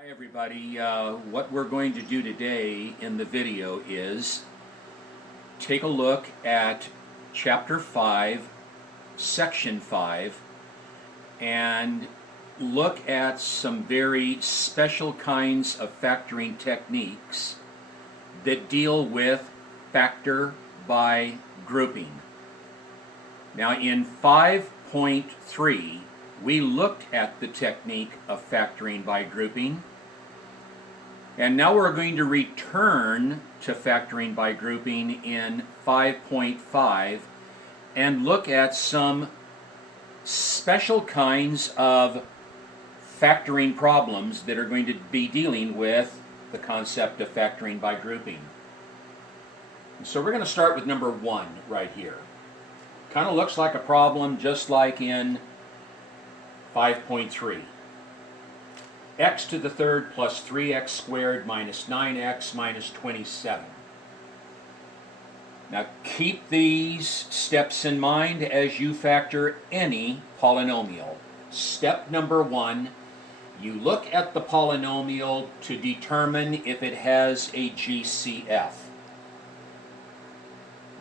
Hi everybody, what we're going to do today in the video is take a look at Chapter 5, Section 5, and look at some very special kinds of factoring techniques that deal with factor by grouping. Now in 5.3, we looked at the technique of factoring by grouping, and now we're going to return to factoring by grouping in 5.5 and look at some special kinds of factoring problems that are going to be dealing with the concept of factoring by grouping. So we're going to start with number 1 right here. Kind of looks like a problem just like in 5.3. X to the third plus 3x squared minus 9x minus 27. Now keep these steps in mind as you factor any polynomial. Step number 1, you look at the polynomial to determine if it has a GCF.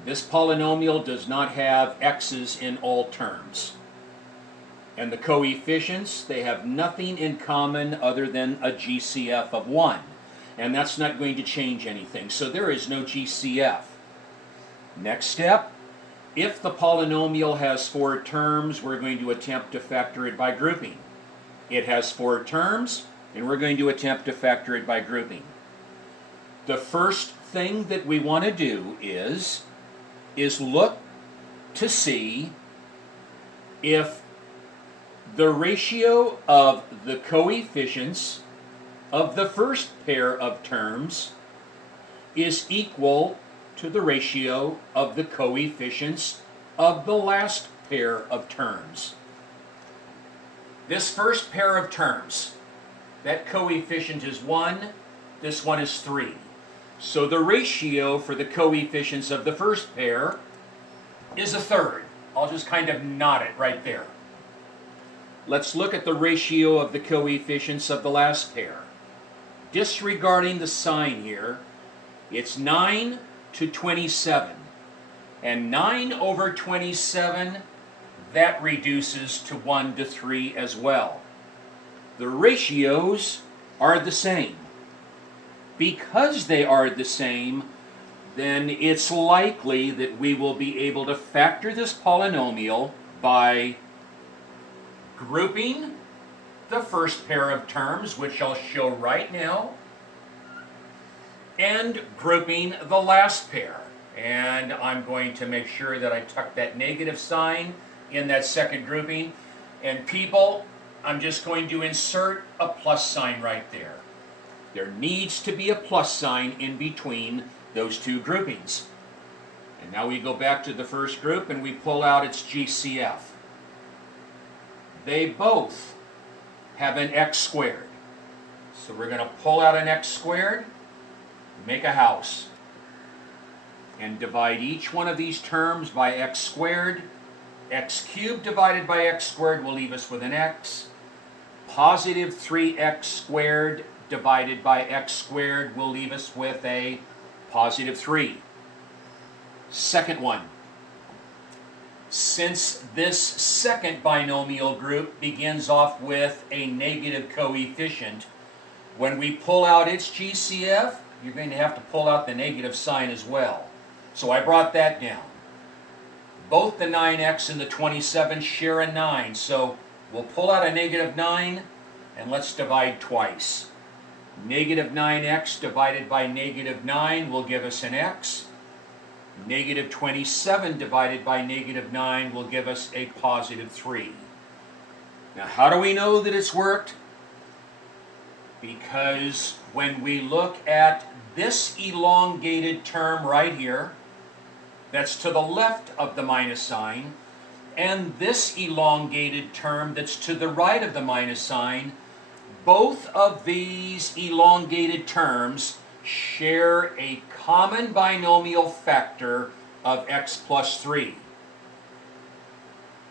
This polynomial does not have x's in all terms. And the coefficients, they have nothing in common other than a GCF of 1. And that's not going to change anything. So there is no GCF. Next step, if the polynomial has 4 terms, we're going to attempt to factor it by grouping. It has 4 terms, and we're going to attempt to factor it by grouping. The first thing that we want to do is look to see if the ratio of the coefficients of the first pair of terms is equal to the ratio of the coefficients of the last pair of terms. This first pair of terms, that coefficient is 1, this one is 3. So the ratio for the coefficients of the first pair is a third. I'll just kind of knot it right there. Let's look at the ratio of the coefficients of the last pair. Disregarding the sign here, it's 9 to 27. And 9 over 27, that reduces to 1 to 3 as well. The ratios are the same. Because they are the same, then it's likely that we will be able to factor this polynomial by grouping the first pair of terms, which I'll show right now, and grouping the last pair. And I'm going to make sure that I tuck that negative sign in that second grouping. And people, I'm just going to insert a plus sign right there. There needs to be a plus sign in between those two groupings. And now we go back to the first group and we pull out its GCF. They both have an x squared. So we're going to pull out an x squared, make a house, and divide each one of these terms by x squared. X cubed divided by x squared will leave us with an x. Positive 3x squared divided by x squared will leave us with a positive 3. Second one. Since this second binomial group begins off with a negative coefficient, when we pull out its GCF, you're going to have to pull out the negative sign as well. So I brought that down. Both the 9x and the 27 share a 9, so we'll pull out a negative 9, and let's divide twice. Negative 9x divided by negative 9 will give us an x. Negative 27 divided by negative 9 will give us a positive 3. Now, how do we know that it's worked? Because when we look at this elongated term right here, that's to the left of the minus sign, and this elongated term that's to the right of the minus sign, both of these elongated terms share a common binomial factor of x plus 3.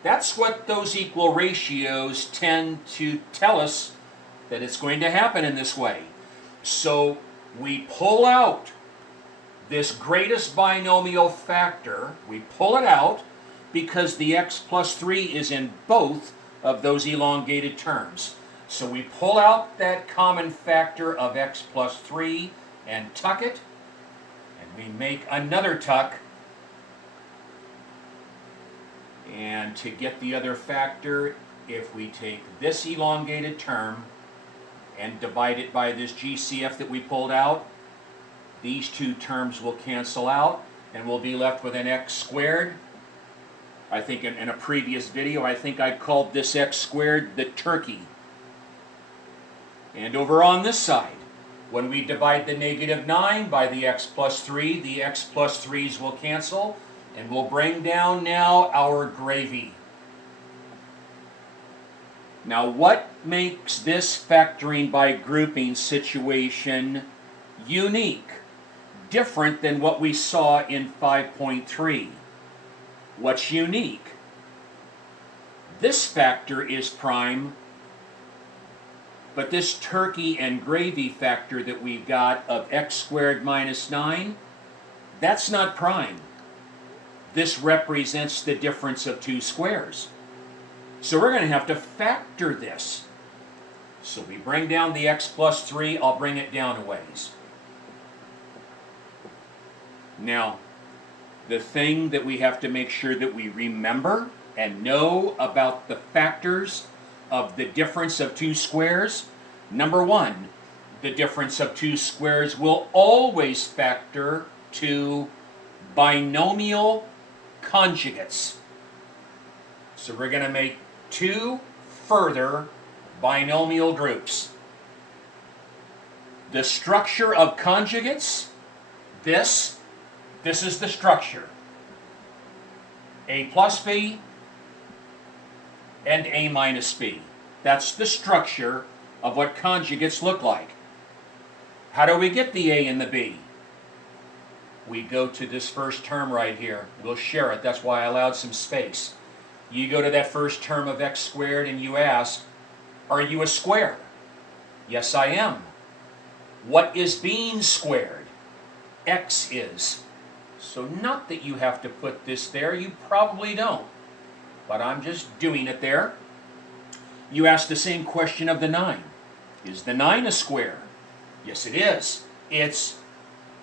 That's what those equal ratios tend to tell us that it's going to happen in this way. So we pull out this greatest binomial factor, we pull it out because the x plus 3 is in both of those elongated terms. So we pull out that common factor of x plus 3 and tuck it, and we make another tuck. And to get the other factor, if we take this elongated term and divide it by this GCF that we pulled out, these two terms will cancel out and we'll be left with an x squared. I think in a previous video, I think I called this x squared the turkey. And over on this side, when we divide the -9 by the x plus 3, the x plus 3's will cancel, and we'll bring down now our gravy. Now, what makes this factoring by grouping situation unique, different than what we saw in 5.3? What's unique? This factor is prime, but this turkey and gravy factor that we've got of x squared minus 9, that's not prime. This represents the difference of two squares. So we're going to have to factor this. So we bring down the x plus 3, I'll bring it down a ways. Now, the thing that we have to make sure that we remember and know about the factors of the difference of two squares, number one, the difference of two squares will always factor to binomial conjugates. So we're going to make two further binomial groups. The structure of conjugates, this is the structure. A plus b and a minus b. That's the structure of what conjugates look like. How do we get the a and the b? We go to this first term right here. We'll share it. That's why I allowed some space. You go to that first term of x squared and you ask, are you a square? Yes, I am. What is being squared? X is. So not that you have to put this there. You probably don't. But I'm just doing it there. You ask the same question of the 9. Is the 9 a square? Yes, it is. It's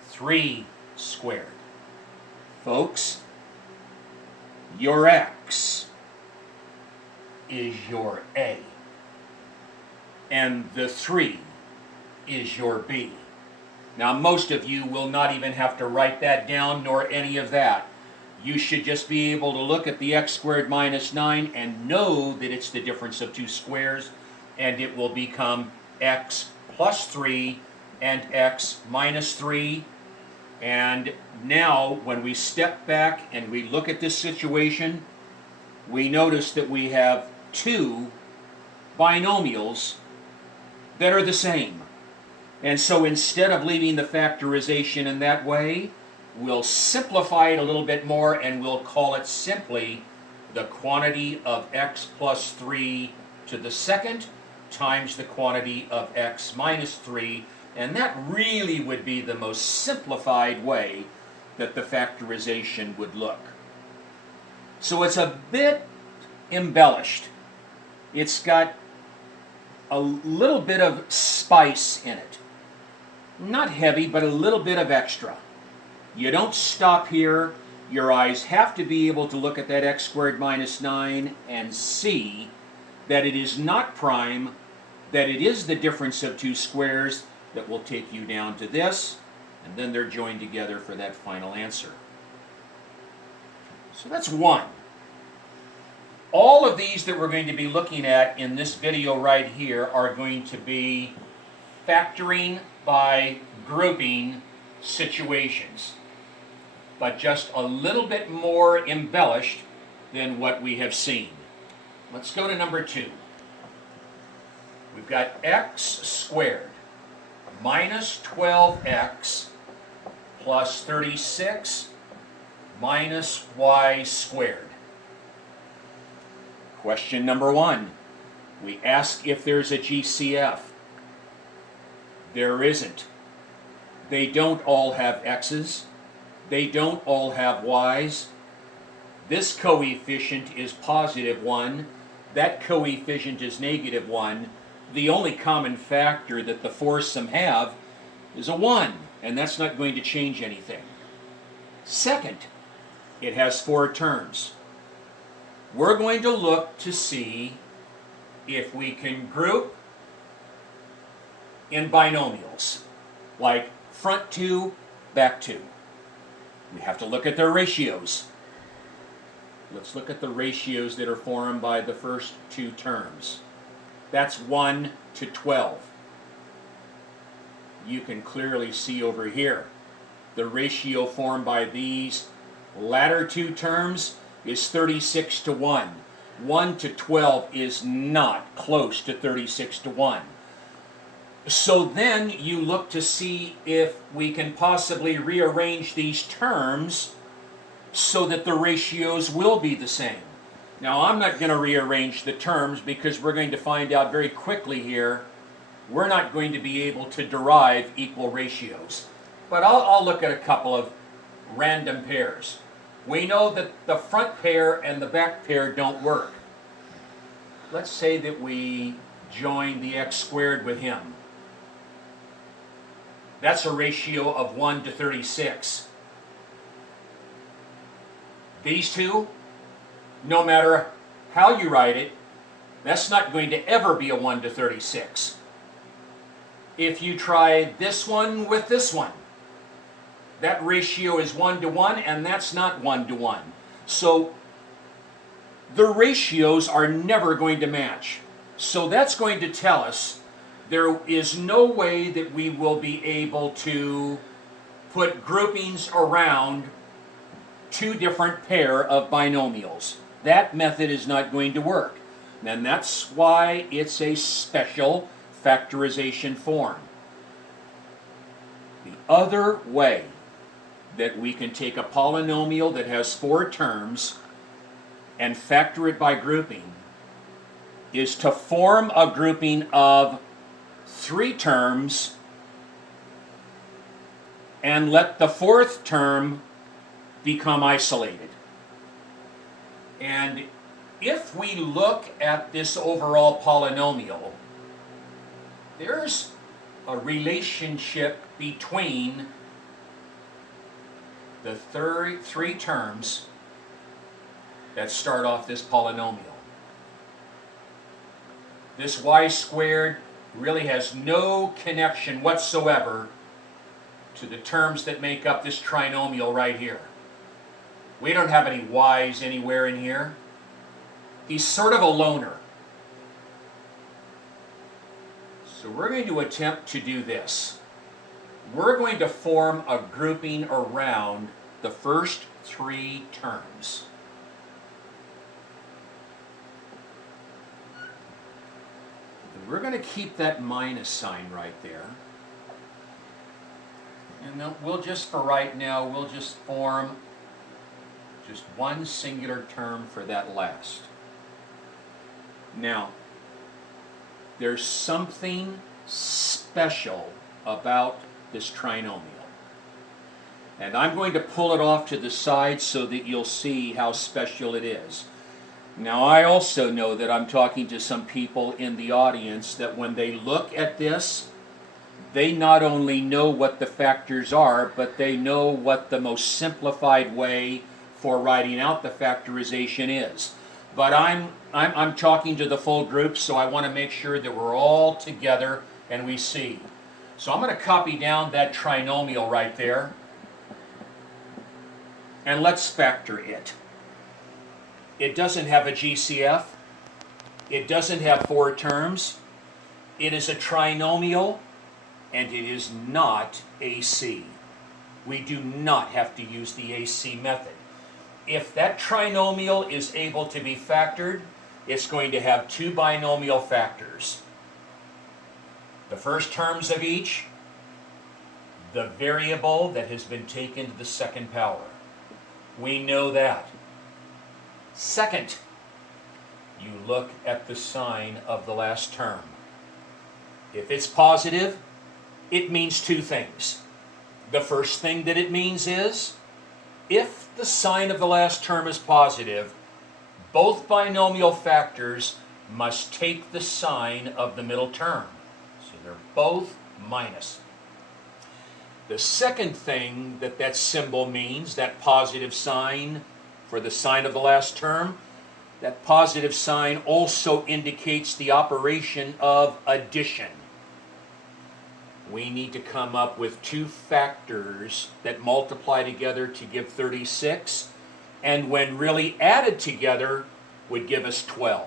3 squared. Folks, your x is your a, and the 3 is your b. Now, most of you will not even have to write that down, nor any of that. You should just be able to look at the x squared minus 9 and know that it's the difference of two squares, and it will become x plus 3 and x minus 3. And now, when we step back and we look at this situation, we notice that we have two binomials that are the same. And so instead of leaving the factorization in that way, we'll simplify it a little bit more and we'll call it simply the quantity of x plus 3 to the second times the quantity of x minus 3. And that really would be the most simplified way that the factorization would look. So it's a bit embellished. It's got a little bit of spice in it. Not heavy, but a little bit of extra. You don't stop here. Your eyes have to be able to look at that x squared minus 9 and see that it is not prime, that it is the difference of two squares that will take you down to this, and then they're joined together for that final answer. So that's one. All of these that we're going to be looking at in this video right here are going to be factoring by grouping situations, but just a little bit more embellished than what we have seen. Let's go to number 2. We've got x squared minus 12x plus 36 minus y squared. Question number 1. We ask if there's a GCF. There isn't. They don't all have x's. They don't all have y's. This coefficient is positive 1. That coefficient is negative 1. The only common factor that the foursome have is a 1, and that's not going to change anything. Second, it has 4 terms. We're going to look to see if we can group in binomials, like front 2, back 2. We have to look at their ratios. Let's look at the ratios that are formed by the first 2 terms. That's 1 to 12. You can clearly see over here the ratio formed by these latter 2 terms is 36 to 1. 1 to 12 is not close to 36 to 1. So then you look to see if we can possibly rearrange these terms so that the ratios will be the same. Now, I'm not going to rearrange the terms because we're going to find out very quickly here we're not going to be able to derive equal ratios. But I'll look at a couple of random pairs. We know that the front pair and the back pair don't work. Let's say that we join the x squared with him. That's a ratio of 1 to 36. These two, no matter how you write it, that's not going to ever be a 1 to 36. If you try this one with this one, that ratio is 1 to 1, and that's not 1 to 1. So the ratios are never going to match. So that's going to tell us there is no way that we will be able to put groupings around 2 different pair of binomials. That method is not going to work. And that's why it's a special factorization form. The other way that we can take a polynomial that has 4 terms and factor it by grouping is to form a grouping of 3 terms and let the 4th term become isolated. And if we look at this overall polynomial, there's a relationship between the 3 terms that start off this polynomial. This y squared really has no connection whatsoever to the terms that make up this trinomial right here. We don't have any y's anywhere in here. He's sort of a loner. So we're going to attempt to do this. We're going to form a grouping around the first 3 terms. And we're going to keep that minus sign right there. And then we'll just, for right now, we'll just form just one singular term for that last. Now, there's something special about this trinomial. And I'm going to pull it off to the side so that you'll see how special it is. Now, I also know that I'm talking to some people in the audience that when they look at this, they not only know what the factors are, but they know what the most simplified way for writing out the factorization is. But I'm talking to the full group, so I want to make sure that we're all together and we see. So I'm going to copy down that trinomial right there, and let's factor it. It doesn't have a GCF. It doesn't have 4 terms. It is a trinomial, and it is not AC. We do not have to use the AC method. If that trinomial is able to be factored, it's going to have 2 binomial factors. The first terms of each, the variable that has been taken to the 2nd power. We know that. Second, you look at the sign of the last term. If it's positive, it means two things. The first thing that it means is, if the sign of the last term is positive, both binomial factors must take the sign of the middle term. So they're both minus. The second thing that that symbol means, that positive sign for the sign of the last term, that positive sign also indicates the operation of addition. We need to come up with two factors that multiply together to give 36, and when really added together would give us 12.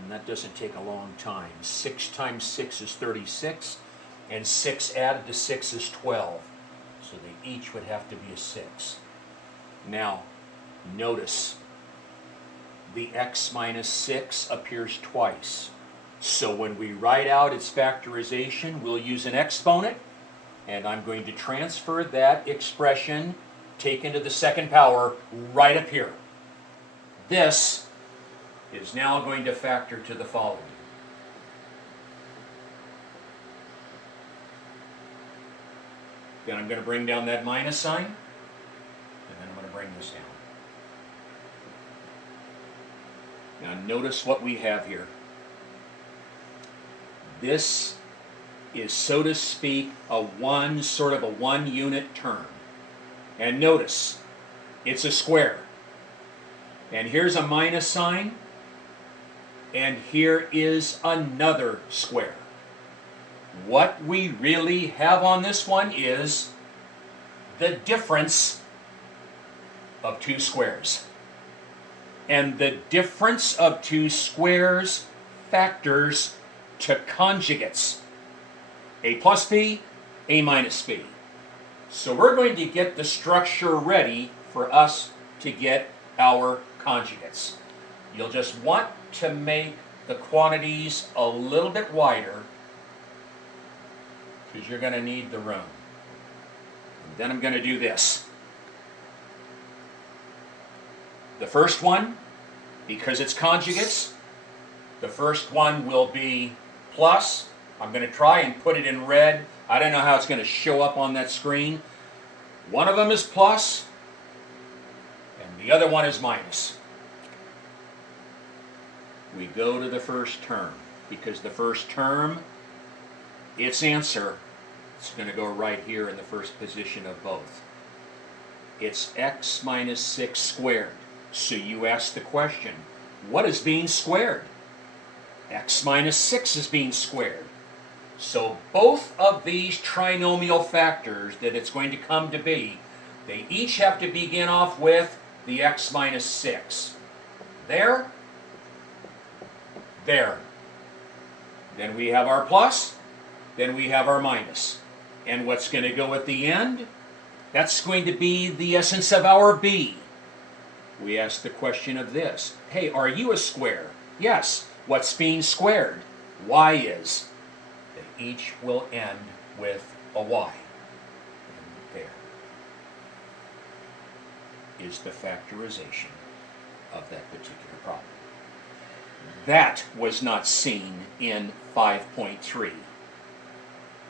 And that doesn't take a long time. 6 times 6 is 36, and 6 added to 6 is 12. So they each would have to be a 6. Now, notice the x minus 6 appears twice. So when we write out its factorization, we'll use an exponent, and I'm going to transfer that expression taken to the second power right up here. This is now going to factor to the following. Then I'm going to bring down that minus sign, and then I'm going to bring this down. Now notice what we have here. This is, so to speak, sort of a one unit term. And notice, it's a square. And here's a minus sign, and here is another square. What we really have on this one is the difference of two squares. And the difference of two squares factors to conjugates. A plus b, a minus b. So we're going to get the structure ready for us to get our conjugates. You'll just want to make the quantities a little bit wider because you're going to need the room. And then I'm going to do this. The first one, because it's conjugates, the first one will be plus. I'm going to try and put it in red. I don't know how it's going to show up on that screen. One of them is plus, and the other one is minus. We go to the first term, because the first term, its answer, it's going to go right here in the first position of both. It's x minus 6 squared. So you ask the question, what is being squared? X minus 6 is being squared. So both of these trinomial factors that it's going to come to be, they each have to begin off with the x minus 6. There. There. Then we have our plus. Then we have our minus. And what's going to go at the end? That's going to be the essence of our b. We ask the question of this. Hey, are you a square? Yes. What's being squared? Y is. They each will end with a y. And there is the factorization of that particular problem. That was not seen in 5.3.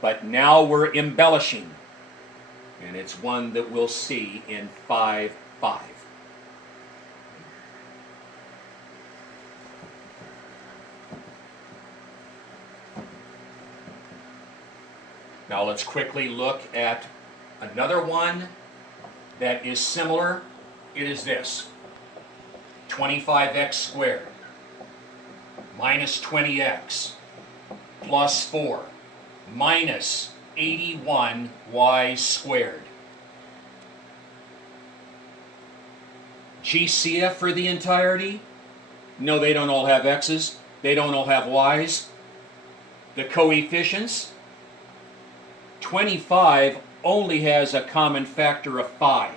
But now we're embellishing. And it's one that we'll see in 5.5. Now let's quickly look at another one that is similar. It is this. 25x squared minus 20x plus 4 minus 81y squared. GCF for the entirety? No, they don't all have x's. They don't all have y's. The coefficients? 25 only has a common factor of 5.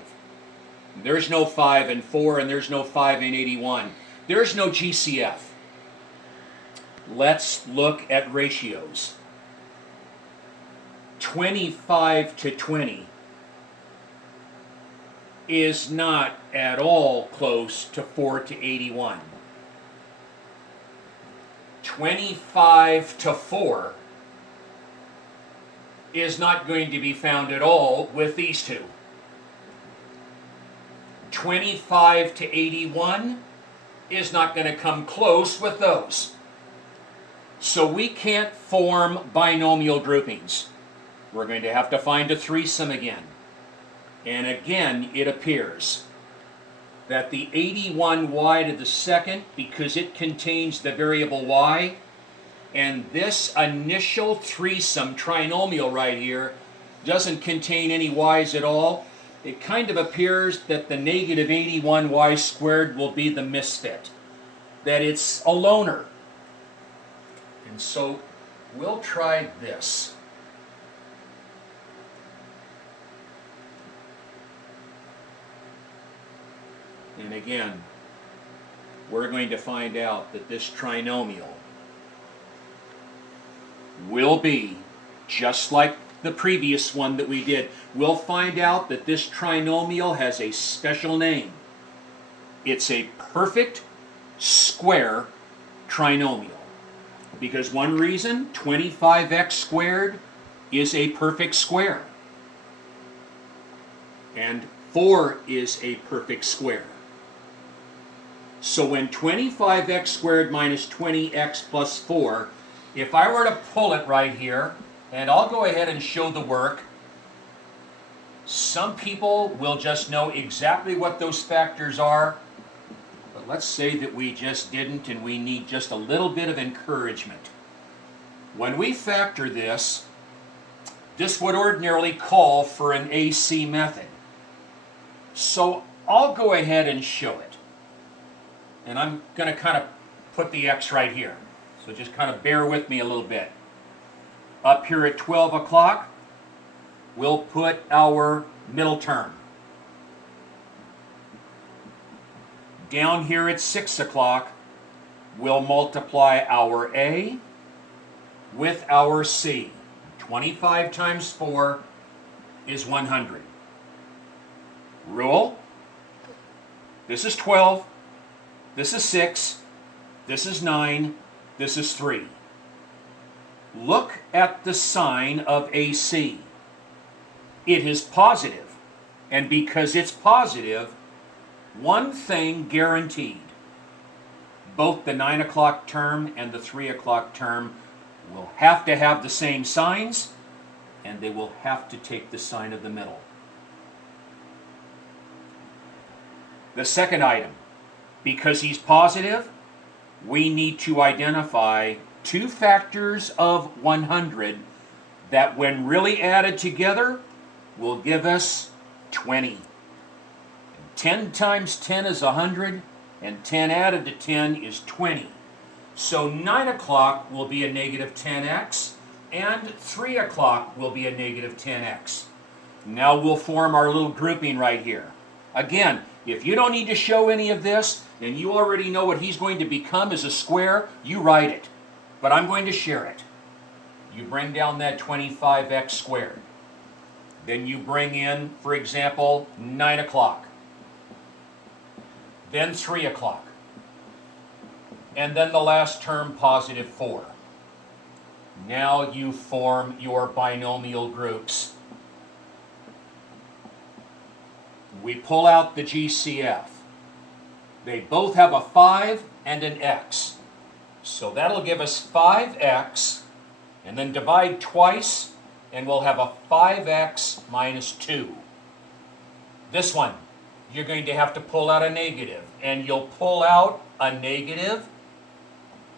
There's no 5 in 4, and there's no 5 in 81. There's no GCF. Let's look at ratios. 25 to 20 is not at all close to 4 to 81. 25 to 4 is not going to be found at all with these two. 25 to 81 is not going to come close with those. So we can't form binomial groupings. We're going to have to find a threesome again. And again, it appears that the 81y to the second, because it contains the variable y, and this initial threesome trinomial right here doesn't contain any y's at all, it kind of appears that the negative 81y squared will be the misfit, that it's a loner. And so we'll try this. And again, we're going to find out that this trinomial will be just like the previous one that we did. We'll find out that this trinomial has a special name. It's a perfect square trinomial. Because one reason, 25x squared is a perfect square. And 4 is a perfect square. So when 25x squared minus 20x plus 4, if I were to pull it right here, and I'll go ahead and show the work, some people will just know exactly what those factors are, but let's say that we just didn't and we need just a little bit of encouragement. When we factor this, this would ordinarily call for an AC method. So I'll go ahead and show it. And I'm going to kind of put the x right here. So just kind of bear with me a little bit. Up here at 12 o'clock, we'll put our middle term. Down here at 6 o'clock, we'll multiply our A with our C. 25 times 4 is 100. Rule. This is 12. This is 6. This is 9. This is 3. Look at the sign of AC. It is positive. And because it's positive, one thing guaranteed. Both the 9 o'clock term and the 3 o'clock term will have to have the same signs, and they will have to take the sign of the middle. The second item, because he's positive, we need to identify two factors of 100 that when really added together will give us 20. 10 times 10 is 100, and 10 added to 10 is 20. So 9 o'clock will be a negative 10x, and 3 o'clock will be a negative 10x. Now we'll form our little grouping right here. Again, if you don't need to show any of this, and you already know what he's going to become as a square, you write it. But I'm going to share it. You bring down that 25x squared. Then you bring in, for example, 9 o'clock. Then 3 o'clock. And then the last term, positive 4. Now you form your binomial groups. We pull out the GCF. They both have a 5 and an x. So that'll give us 5x, and then divide twice, and we'll have a 5x minus 2. This one, you're going to have to pull out a negative, and you'll pull out a negative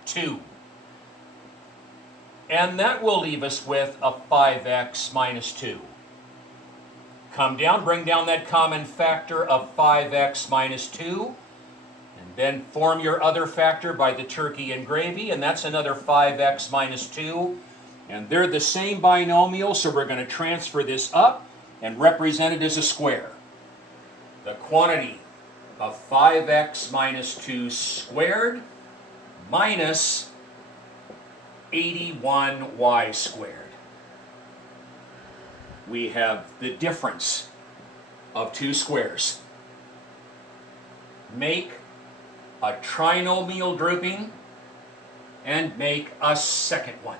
2. And that will leave us with a 5x minus 2. Come down, bring down that common factor of 5x minus 2, and then form your other factor by the turkey and gravy, and that's another 5x minus 2. And they're the same binomial, so we're going to transfer this up and represent it as a square. The quantity of 5x minus 2 squared minus 81y squared. We have the difference of two squares. Make a trinomial grouping and make a second one.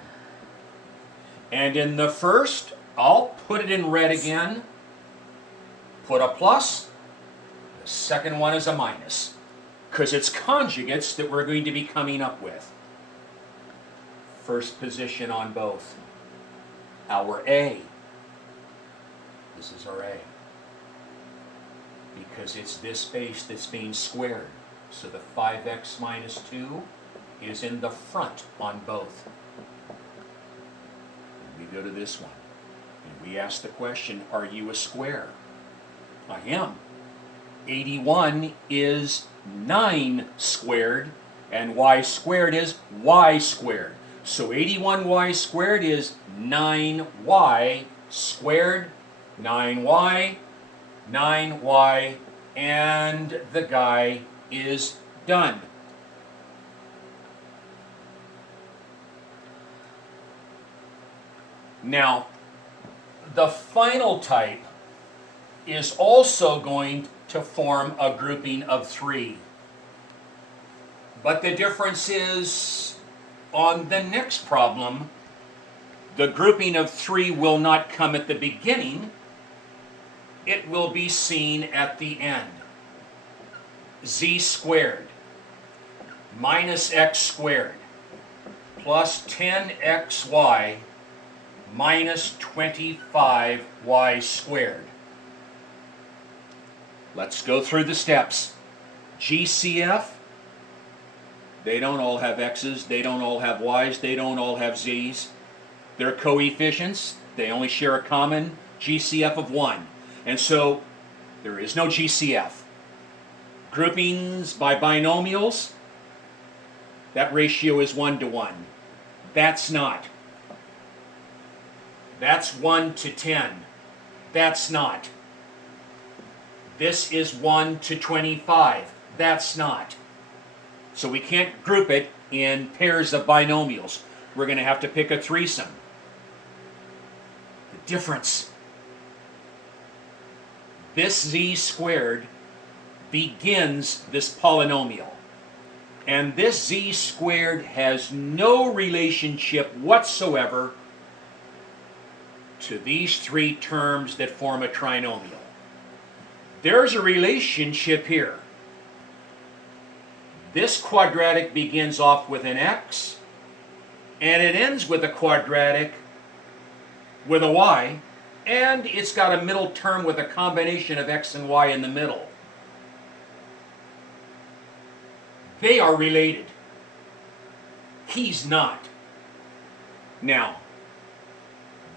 And in the first, I'll put it in red again, put a plus, the second one is a minus, because it's conjugates that we're going to be coming up with. First position on both. Our A. This is our A. Because it's this base that's being squared. So the 5x minus 2 is in the front on both. And we go to this one. And we ask the question, are you a square? I am. 81 is 9 squared, and y squared is y squared. So 81y squared is 9y squared, 9y, 9y, and the guy is done. Now, the final type is also going to form a grouping of 3. But the difference is, on the next problem, the grouping of 3 will not come at the beginning. It will be seen at the end. Z squared minus x squared plus 10xy minus 25y squared. Let's go through the steps. GCF, they don't all have x's, they don't all have y's, they don't all have z's. They're coefficients, they only share a common GCF of 1. And so there is no GCF. Groupings by binomials, that ratio is 1 to 1. That's not. That's 1 to 10. That's not. This is 1 to 25. That's not. So we can't group it in pairs of binomials. We're going to have to pick a threesome. The difference. This z squared begins this polynomial. And this z squared has no relationship whatsoever to these 3 terms that form a trinomial. There's a relationship here. This quadratic begins off with an x, and it ends with a quadratic with a y, and it's got a middle term with a combination of x and y in the middle. They are related. He's not. Now,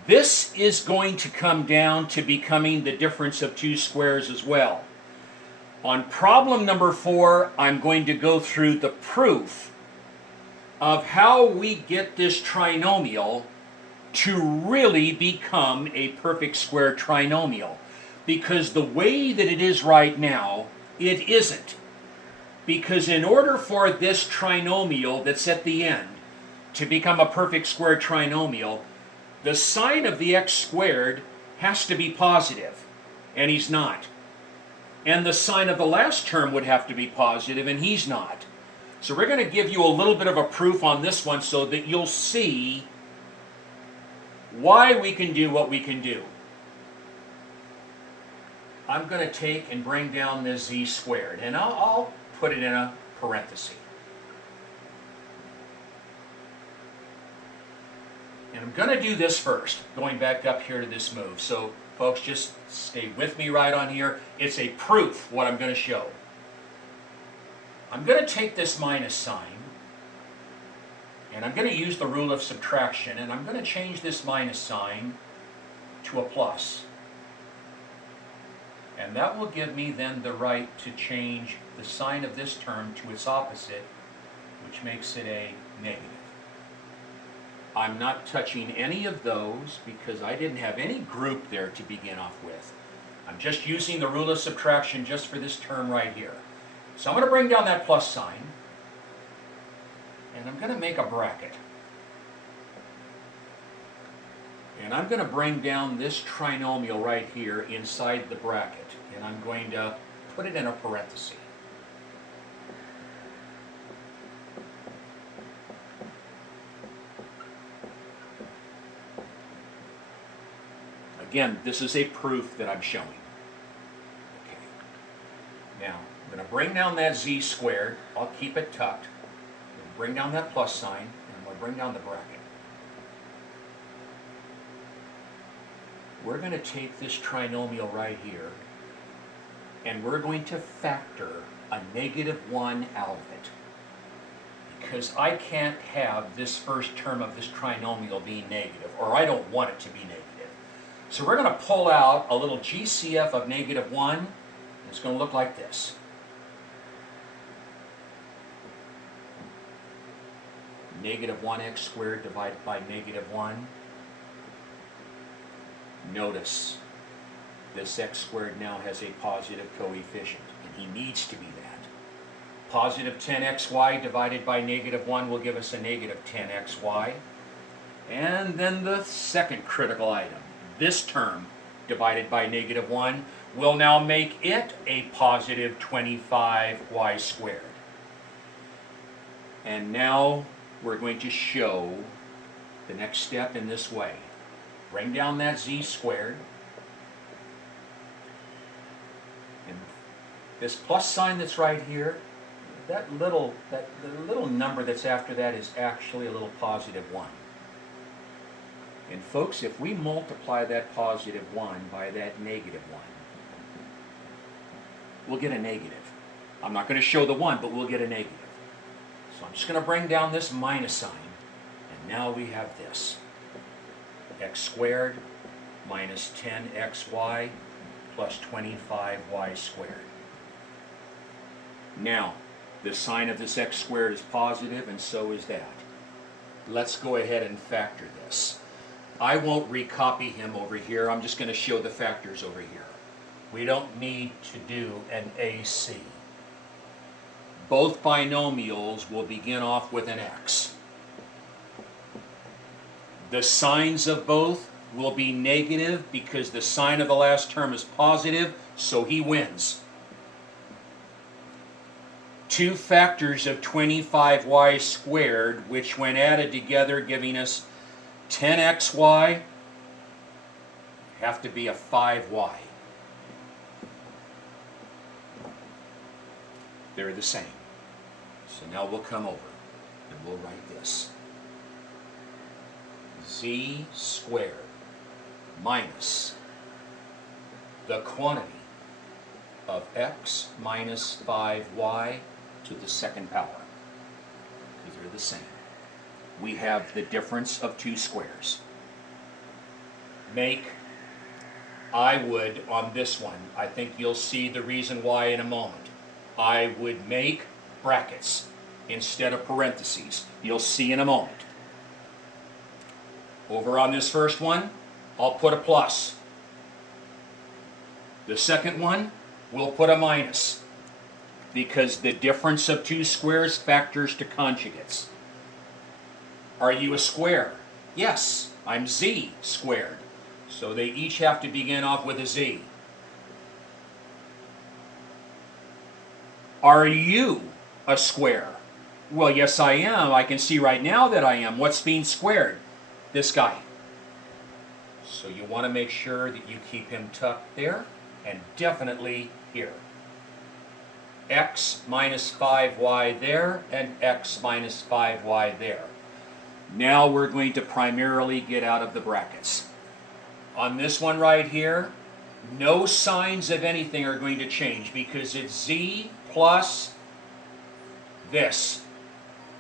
this is going to come down to becoming the difference of 2 squares as well. On problem number 4, I'm going to go through the proof of how we get this trinomial to really become a perfect square trinomial. Because the way that it is right now, it isn't. Because in order for this trinomial that's at the end to become a perfect square trinomial, the sign of the x squared has to be positive, and he's not. And the sign of the last term would have to be positive, and he's not. So we're going to give you a little bit of a proof on this one so that you'll see why we can do what we can do. I'm going to take and bring down this z squared, and I'll put it in a parenthesis. And I'm going to do this first, going back up here to this move. So, folks, just stay with me right on here. It's a proof what I'm going to show. I'm going to take this minus sign, and I'm going to use the rule of subtraction, and I'm going to change this minus sign to a plus. And that will give me then the right to change the sign of this term to its opposite, which makes it a negative. I'm not touching any of those because I didn't have any group there to begin off with. I'm just using the rule of subtraction just for this term right here. So I'm going to bring down that plus sign, and I'm going to make a bracket. And I'm going to bring down this trinomial right here inside the bracket, and I'm going to put it in a parenthesis. Again, this is a proof that I'm showing. Okay. Now, I'm going to bring down that z squared. I'll keep it tucked. Bring down that plus sign, and we'll bring down the bracket. We're going to take this trinomial right here, and we're going to factor a -1 out of it. Because I can't have this first term of this trinomial be negative, or I don't want it to be negative. So we're going to pull out a little GCF of -1, and it's going to look like this. -1x squared divided by -1. Notice this x squared now has a positive coefficient, and he needs to be that. Positive 10xy divided by -1 will give us a -10xy. And then the second critical item, this term divided by -1 will now make it a positive 25y squared. And now we're going to show the next step in this way. Bring down that z squared. And this plus sign that's right here, the little number that's after that is actually a little +1. And folks, if we multiply that +1 by that -1, we'll get a negative. I'm not going to show the 1, but we'll get a negative. So I'm just going to bring down this minus sign, and now we have this. X squared minus 10xy plus 25y squared. Now, the sign of this x squared is positive, and so is that. Let's go ahead and factor this. I won't recopy him over here. I'm just going to show the factors over here. We don't need to do an AC. Both binomials will begin off with an x. The signs of both will be negative because the sign of the last term is positive, so he wins. Two factors of 25y squared, which when added together giving us 10xy, have to be a 5y. They're the same. So now we'll come over and we'll write this. Z squared minus the quantity of x minus 5y to the second power, because they're the same. We have the difference of two squares. I would, on this one, I think you'll see the reason why in a moment, I would make brackets instead of parentheses. You'll see in a moment. Over on this first one, I'll put a plus. The second one, we'll put a minus, because the difference of two squares factors to conjugates. Are you a square? Yes, I'm z squared. So they each have to begin off with a z. Are you a square? Well, yes, I am. I can see right now that I am. What's being squared? This guy. So you want to make sure that you keep him tucked there, and definitely here. X minus 5y there, and x minus 5y there. Now we're going to primarily get out of the brackets. On this one right here, no signs of anything are going to change because it's z plus this.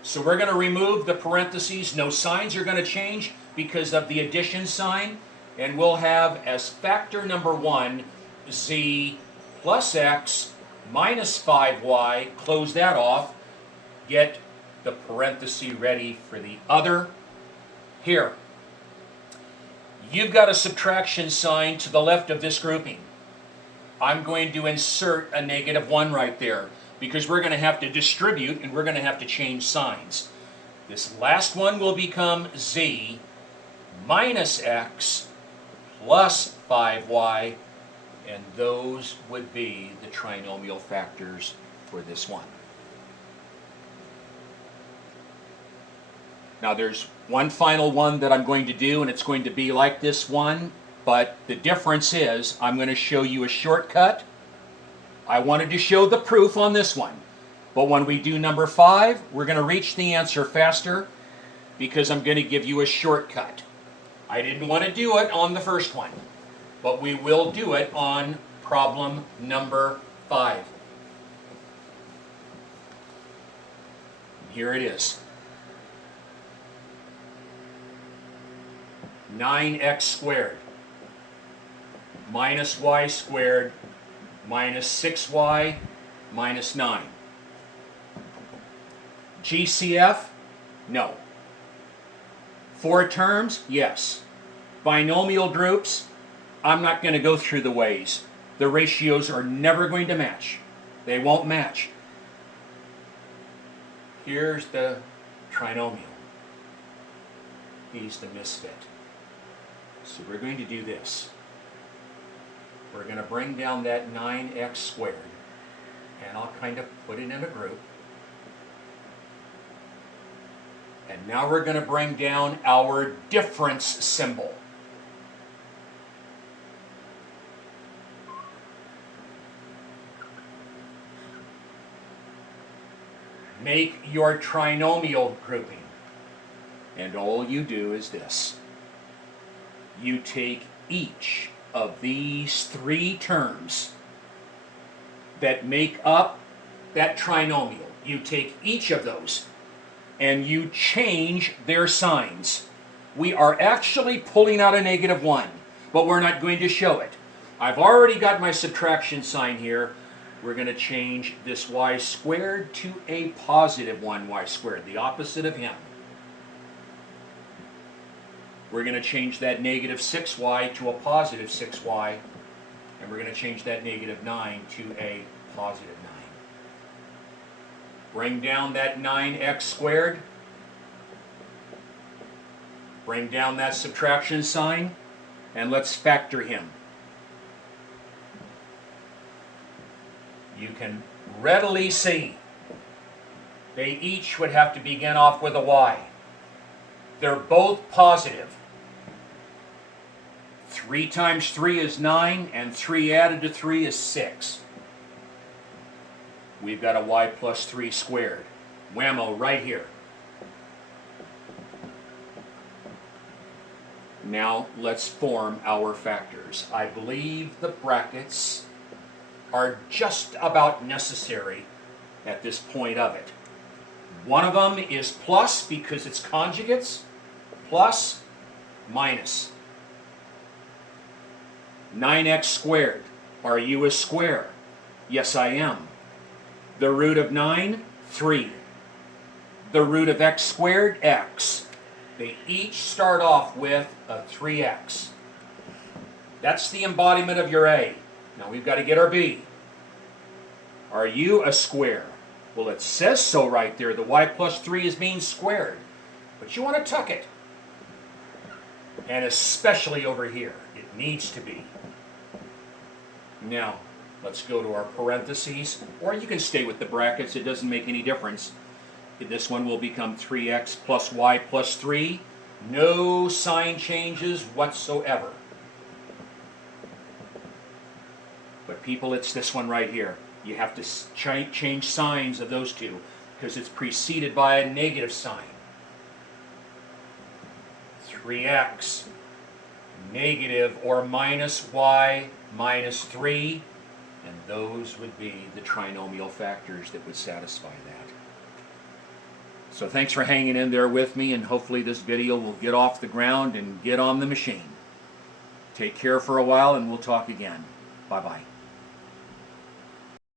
So we're going to remove the parentheses. No signs are going to change because of the addition sign. And we'll have as factor number 1, z plus x minus 5y. Close that off. Get the parenthesis ready for the other. Here, you've got a subtraction sign to the left of this grouping. I'm going to insert a -1 right there because we're going to have to distribute and we're going to have to change signs. This last one will become z minus x plus 5y, and those would be the trinomial factors for this one. Now there's one final one that I'm going to do, and it's going to be like this one, But the difference is, I'm going to show you a shortcut. I wanted to show the proof on this one. But when we do number 5, we're going to reach the answer faster because I'm going to give you a shortcut. I didn't want to do it on the first one, but we will do it on problem number 5. Here it is. 9x squared minus y squared minus 6y minus 9. GCF? No. 4 terms? Yes. Binomial groups? I'm not going to go through the ways. The ratios are never going to match. They won't match. Here's the trinomial. He's the misfit. So we're going to do this. We're going to bring down that 9x squared, and I'll kind of put it in a group. And now we're going to bring down our difference symbol. Make your trinomial grouping. And all you do is this. You take each of these 3 terms that make up that trinomial. You take each of those and you change their signs. We are actually pulling out a -1, but we're not going to show it. I've already got my subtraction sign here. We're going to change this y squared to a positive 1y squared, the opposite of him. We're going to change that -6y to a positive 6y, and we're going to change that -9 to a positive 9. Bring down that 9x squared. Bring down that subtraction sign, and let's factor him. You can readily see they each would have to begin off with a y. They're both positive. 3 times 3 is 9, and 3 added to 3 is 6. We've got a y plus 3 squared. Whammo, right here. Now let's form our factors. I believe the brackets are just about necessary at this point of it. One of them is plus because it's conjugates. Plus, minus. 9x squared. Are you a square? Yes, I am. The root of 9, 3. The root of x squared, x. They each start off with a 3x. That's the embodiment of your A. Now we've got to get our B. Are you a square? Well, it says so right there. The y plus 3 is being squared. But you want to tuck it. And especially over here. It needs to be. Now, let's go to our parentheses. Or you can stay with the brackets. It doesn't make any difference. This one will become 3x plus y plus 3. No sign changes whatsoever. But people, it's this one right here. You have to change signs of those two because it's preceded by a negative sign. 3x negative or minus y minus 3, and those would be the trinomial factors that would satisfy that. So thanks for hanging in there with me, and hopefully this video will get off the ground and get on the machine. Take care for a while, and we'll talk again. Bye-bye.